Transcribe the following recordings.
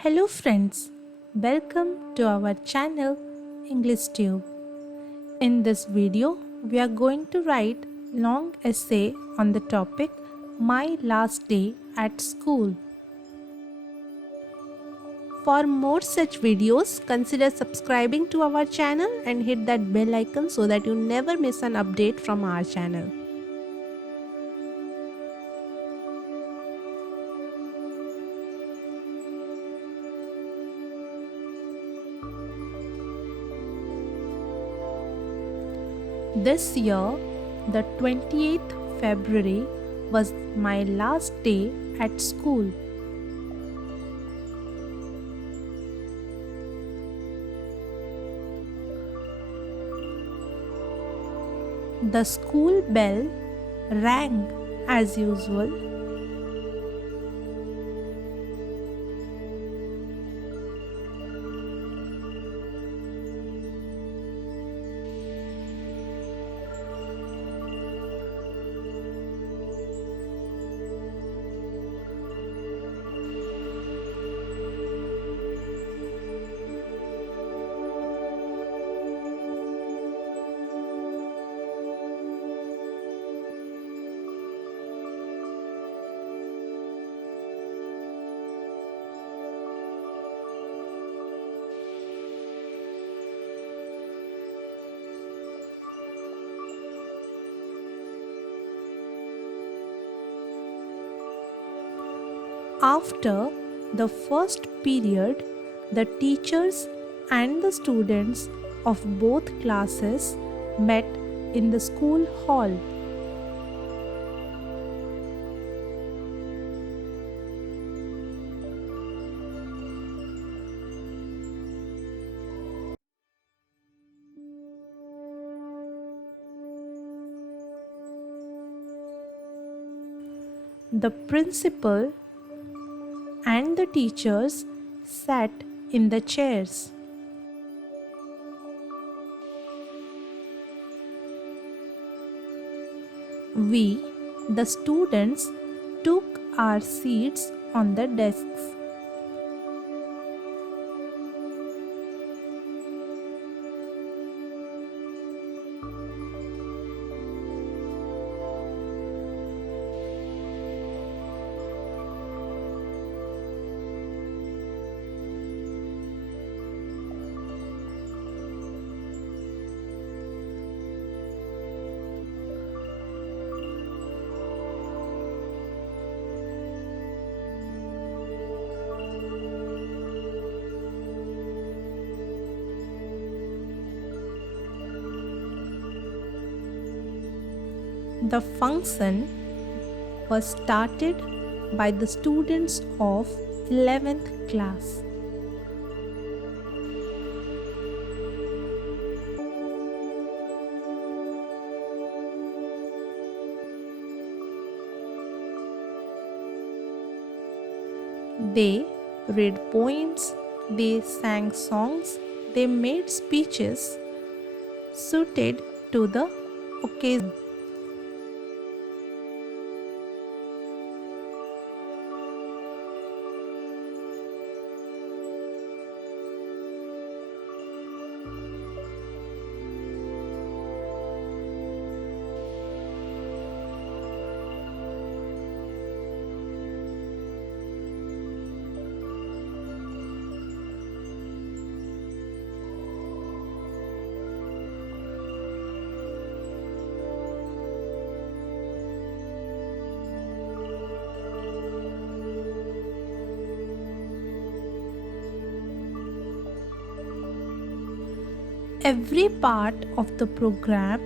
Hello friends, welcome to our channel English Tube. In this video, we are going to write long essay on the topic My Last Day at School. For more such videos, consider subscribing to our channel and hit that bell icon so that you never miss an update from our channel. This year, the 28th February was my last day at school. The school bell rang as usual. After the first period, the teachers and the students of both classes met in the school hall. The principal and the teachers sat in the chairs. We, the students, took our seats on the desks. The function was started by the students of 11th class. They read poems, they sang songs, they made speeches suited to the occasion. Every part of the program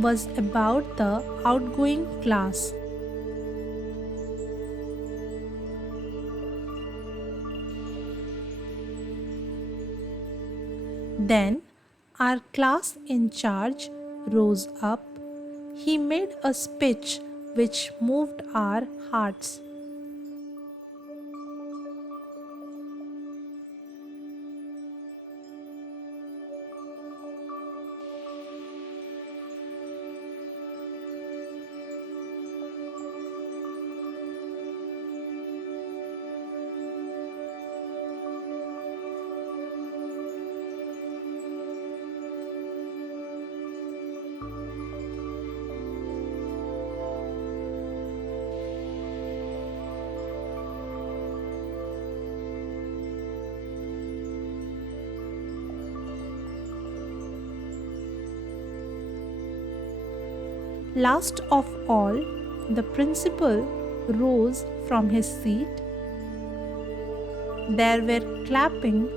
was about the outgoing class. Then our class in charge rose up. He made a speech which moved our hearts. Last of all, the principal rose from his seat. There were clapping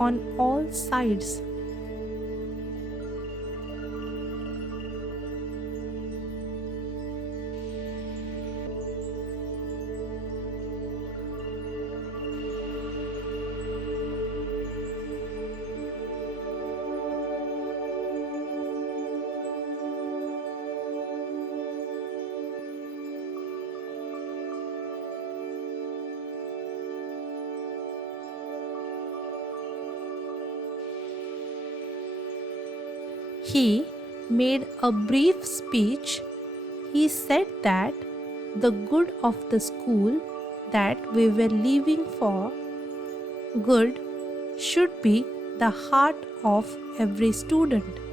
on all sides. He made a brief speech. He said that the good of the school that we were leaving for good should be the heart of every student.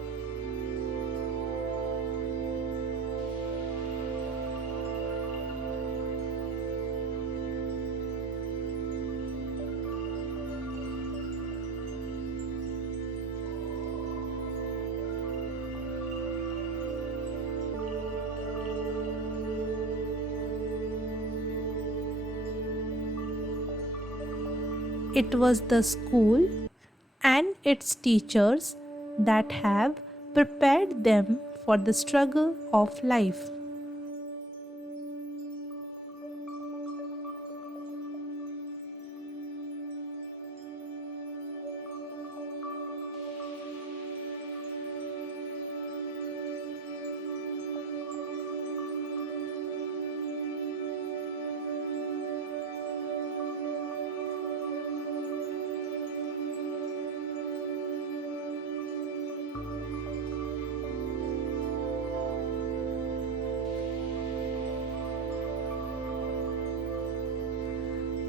It was the school and its teachers that have prepared them for the struggle of life.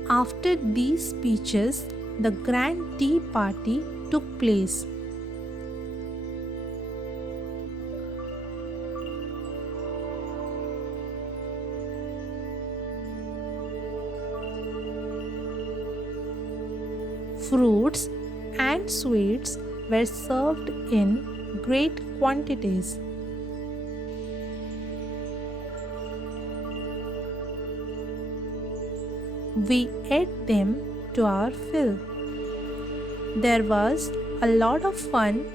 After these speeches, the grand tea party took place. Fruits and sweets were served in great quantities. We ate them to our fill. There was a lot of fun.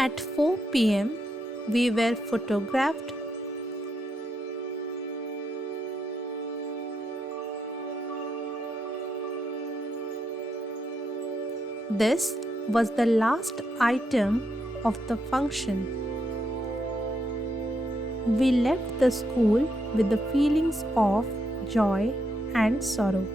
At 4 p.m., we were photographed. This was the last item of the function. We left the school with the feelings of joy and sorrow.